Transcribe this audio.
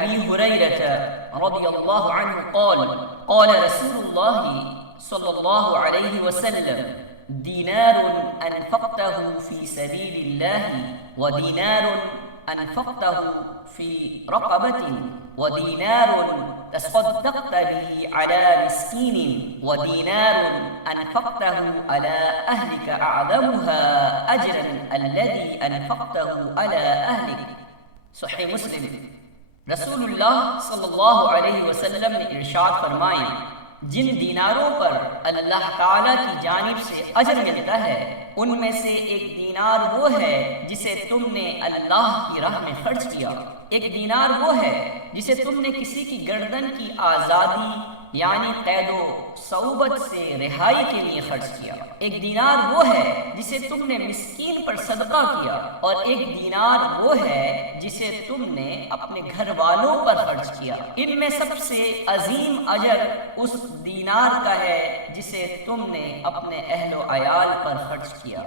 अबी हुरैरह रज़ियल्लाहु अन्हु क़ाल क़ाल रसूलुल्लाह सल्लल्लाहु अलैहि वसल्लम दीनारुन अनफ़क़तहु फ़ी सबीलिल्लाहि व दीनारुन अनफ़क़तहु फ़ी रक़बतिन व दीनारुन तसद्दक़त बिही अला मिस्कीनिन व दीनारुन अनफ़क़तहु अला अहलिका अअज़मुहा अजरन अल्लज़ी अनफ़क़तहु अला अहलिक। सहीह मुस्लिम। रसूलुल्लाह सल्लल्लाहु अलैहि वसल्लम ने इरशाद फरमाया, जिन दीनारों पर अल्लाह ताला की जानिब से अजर मिलता है उनमें से एक दीनार वो है जिसे तुमने अल्लाह की राह में खर्च किया। एक दीनार वो है जिसे तुमने किसी की गर्दन की आज़ादी यानी कैदो सऊबत से रिहाई के लिए खर्च किया। एक दीनार वो है जिसे तुमने मिस्कीन पर सदका किया, और एक दीनार वो है जिसे तुमने अपने घर वालों पर खर्च किया। इनमें सबसे अजीम अजर उस दीनार का है जिसे तुमने अपने अहलो अयाल पर खर्च किया।